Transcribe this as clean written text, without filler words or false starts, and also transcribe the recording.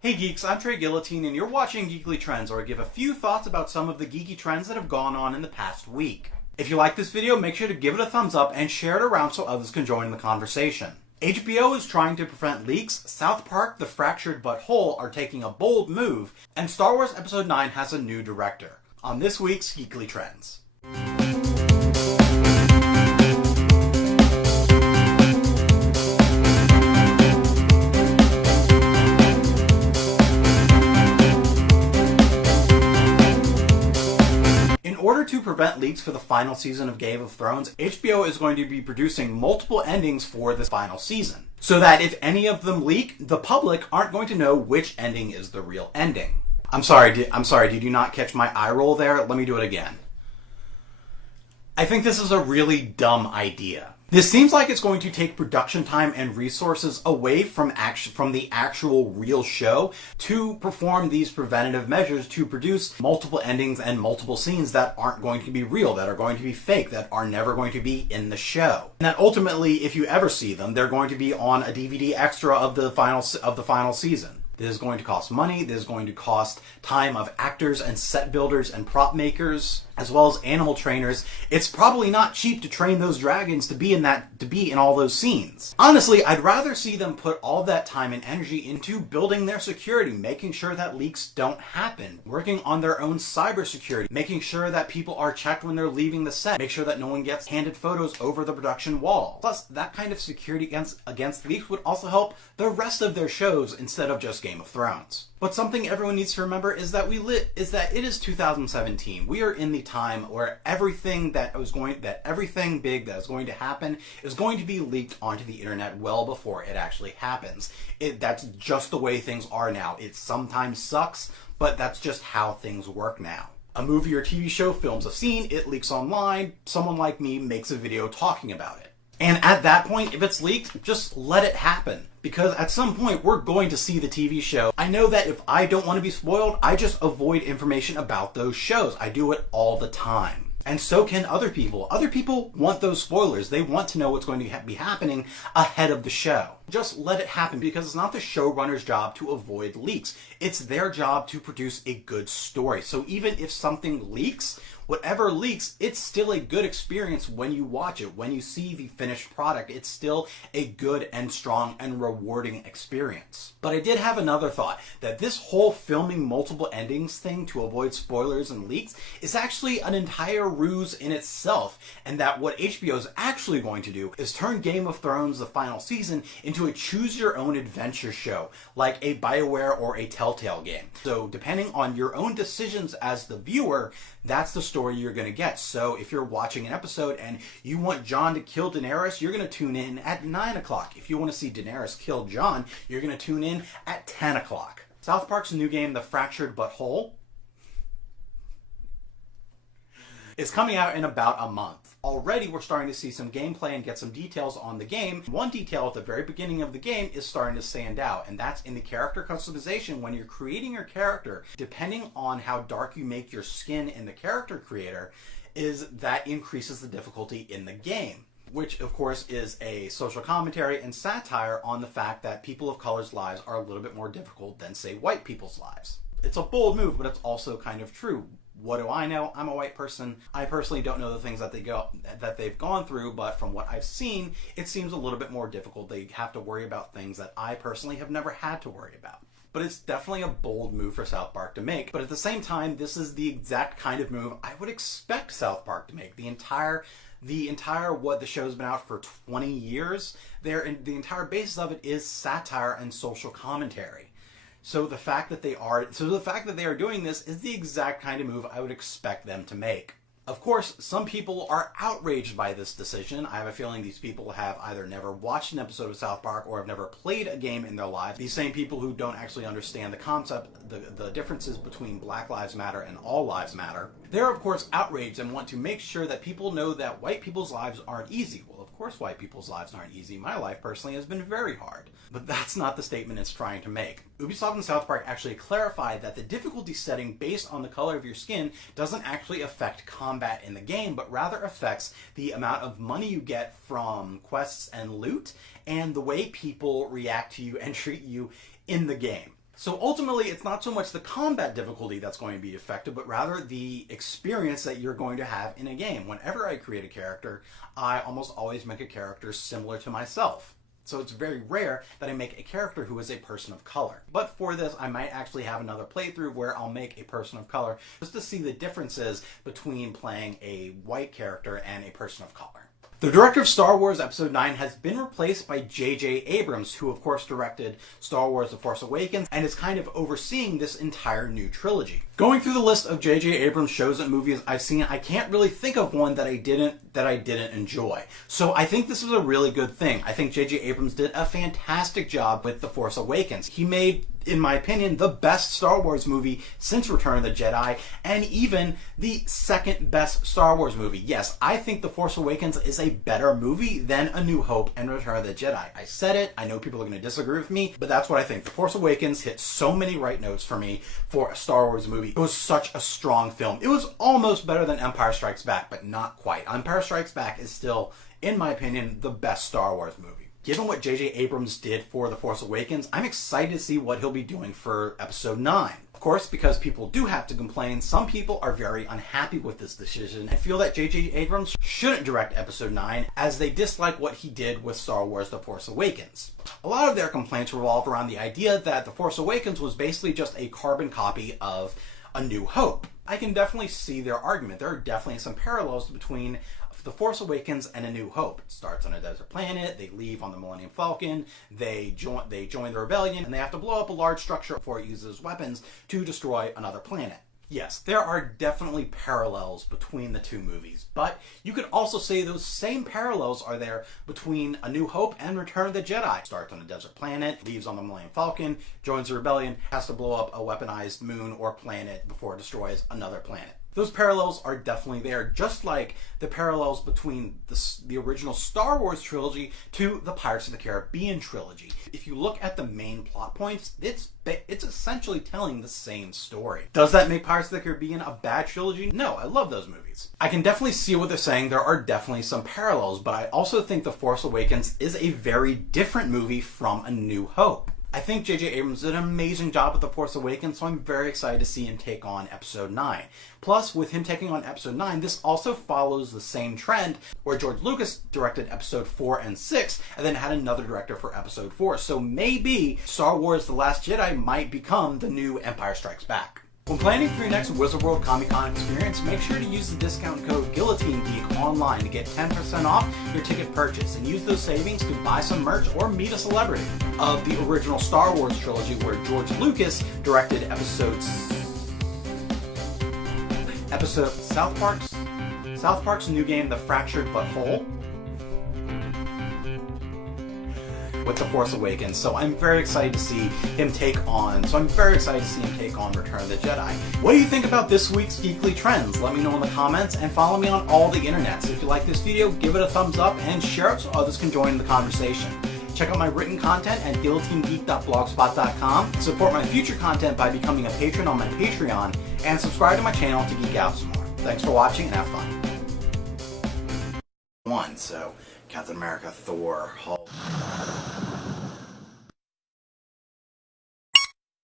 Hey geeks, I'm Trey Guillotine and you're watching Geekly Trends, where I give a few thoughts about some of the geeky trends that have gone on in the past week. If you like this video, make sure to give it a thumbs up and share it around so others can join the conversation. HBO is trying to prevent leaks, South Park, The Fractured But Whole are taking a bold move, and Star Wars Episode 9 has a new director. On this week's Geekly Trends. In order to prevent leaks for the final season of Game of Thrones, HBO is going to be producing multiple endings for this final season, so that if any of them leak, the public aren't going to know which ending is the real ending. I'm sorry, did you not catch my eye roll there? Let me do it again. I think this is a really dumb idea. This seems like it's going to take production time and resources away from the actual real show to perform these preventative measures to produce multiple endings and multiple scenes that aren't going to be real, that are going to be fake, that are never going to be in the show. And that ultimately, if you ever see them, they're going to be on a DVD extra of the final season. This is going to cost money, this is going to cost time of actors and set builders and prop makers, as well as animal trainers. It's probably not cheap to train those dragons to be in all those scenes. Honestly, I'd rather see them put all that time and energy into building their security, making sure that leaks don't happen, working on their own cybersecurity, making sure that people are checked when they're leaving the set, make sure that no one gets handed photos over the production wall. Plus, that kind of security against leaks would also help the rest of their shows instead of just Game of Thrones. But something everyone needs to remember is that it is 2017. We are in the time where everything big that is going to happen is going to be leaked onto the internet well before it actually happens. That's just the way things are now. It sometimes sucks, but that's just how things work now. A movie or TV show films a scene, it leaks online, someone like me makes a video talking about it. And at that point, if it's leaked, just let it happen. Because at some point, we're going to see the TV show. I know that if I don't want to be spoiled, I just avoid information about those shows. I do it all the time. And so can other people. Other people want those spoilers. They want to know what's going to be happening ahead of the show. Just let it happen, because it's not the showrunner's job to avoid leaks. It's their job to produce a good story. So even if something leaks, whatever leaks, it's still a good experience when you watch it. When you see the finished product, it's still a good and strong and rewarding experience. But I did have another thought, that this whole filming multiple endings thing to avoid spoilers and leaks is actually an entire ruse in itself, and that what HBO is actually going to do is turn Game of Thrones, the final season, into a choose-your-own-adventure show, like a BioWare or a Telltale game. So depending on your own decisions as the viewer, that's the story you're going to get. So if you're watching an episode and you want Jon to kill Daenerys, you're going to tune in at 9 o'clock. If you want to see Daenerys kill Jon, you're going to tune in at 10 o'clock. South Park's new game, The Fractured But Whole, is coming out in about a month. Already we're starting to see some gameplay and get some details on the game. One detail at the very beginning of the game is starting to stand out, and that's in the character customization. When you're creating your character, depending on how dark you make your skin in the character creator, that increases the difficulty in the game. Which, of course, is a social commentary and satire on the fact that people of color's lives are a little bit more difficult than, say, white people's lives. It's a bold move, but it's also kind of true. What do I know? I'm a white person. I personally don't know the things that they've gone through, but from what I've seen, it seems a little bit more difficult. They have to worry about things that I personally have never had to worry about. But it's definitely a bold move for South Park to make. But at the same time, this is the exact kind of move I would expect South Park to make. The entire what the show's been out for 20 years, the entire basis of it is satire and social commentary. So the fact that they are doing this is the exact kind of move I would expect them to make. Of course, some people are outraged by this decision. I have a feeling these people have either never watched an episode of South Park or have never played a game in their lives. These same people who don't actually understand the concept, the differences between Black Lives Matter and All Lives Matter. They're, of course, outraged and want to make sure that people know that white people's lives aren't easy. Well, of course white people's lives aren't easy. My life, personally, has been very hard. But that's not the statement it's trying to make. Ubisoft and South Park actually clarified that the difficulty setting based on the color of your skin doesn't actually affect combat in the game, but rather affects the amount of money you get from quests and loot, and the way people react to you and treat you in the game. So ultimately, it's not so much the combat difficulty that's going to be affected, but rather the experience that you're going to have in a game. Whenever I create a character, I almost always make a character similar to myself. So it's very rare that I make a character who is a person of color. But for this, I might actually have another playthrough where I'll make a person of color just to see the differences between playing a white character and a person of color. The director of Star Wars Episode 9 has been replaced by J.J. Abrams, who of course directed Star Wars The Force Awakens and is kind of overseeing this entire new trilogy. Going through the list of J.J. Abrams shows and movies I've seen, I can't really think of one that I didn't enjoy. So I think this is a really good thing. I think J.J. Abrams did a fantastic job with The Force Awakens. He made, in my opinion, the best Star Wars movie since Return of the Jedi, and even the second best Star Wars movie. Yes, I think The Force Awakens is a better movie than A New Hope and Return of the Jedi. I said it, I know people are going to disagree with me, but that's what I think. The Force Awakens hit so many right notes for me for a Star Wars movie. It was such a strong film. It was almost better than Empire Strikes Back, but not quite. Empire Strikes Back is still, in my opinion, the best Star Wars movie. Given what J.J. Abrams did for The Force Awakens, I'm excited to see what he'll be doing for Episode 9. Of course, because people do have to complain, some people are very unhappy with this decision and feel that J.J. Abrams shouldn't direct Episode 9 as they dislike what he did with Star Wars The Force Awakens. A lot of their complaints revolve around the idea that The Force Awakens was basically just a carbon copy of A New Hope. I can definitely see their argument. There are definitely some parallels between The Force Awakens and A New Hope. It starts on a desert planet, they leave on the Millennium Falcon, they join the rebellion, and they have to blow up a large structure before it uses weapons to destroy another planet. Yes, there are definitely parallels between the two movies, but you could also say those same parallels are there between A New Hope and Return of the Jedi. Starts on a desert planet, leaves on the Millennium Falcon, joins the rebellion, has to blow up a weaponized moon or planet before it destroys another planet. Those parallels are definitely there, just like the parallels between the original Star Wars trilogy to the Pirates of the Caribbean trilogy. If you look at the main plot points, it's essentially telling the same story. Does that make Pirates of the Caribbean a bad trilogy? No, I love those movies. I can definitely see what they're saying. There are definitely some parallels, but I also think The Force Awakens is a very different movie from A New Hope. I think J.J. Abrams did an amazing job with The Force Awakens, so I'm very excited to see him take on Episode 9. Plus, with him taking on Episode 9, this also follows the same trend where George Lucas directed Episode 4 and 6, and then had another director for Episode 4. So maybe Star Wars The Last Jedi might become the new Empire Strikes Back. When planning for your next Wizard World Comic-Con experience, make sure to use the discount code GuillotineGeek online to get 10% off your ticket purchase, and use those savings to buy some merch or meet a celebrity. Of the original Star Wars trilogy, where George Lucas directed South Park's new game, The Fractured But Whole, with The Force Awakens. So I'm very excited to see him take on Return of the Jedi. What do you think about this week's Geekly Trends? Let me know in the comments, and follow me on all the internets. If you like this video, give it a thumbs up and share it so others can join the conversation. Check out my written content at guillotinegeek.blogspot.com. Support my future content by becoming a patron on my Patreon, and subscribe to my channel to geek out some more. Thanks for watching and have fun. So Captain America, Thor, Hulk.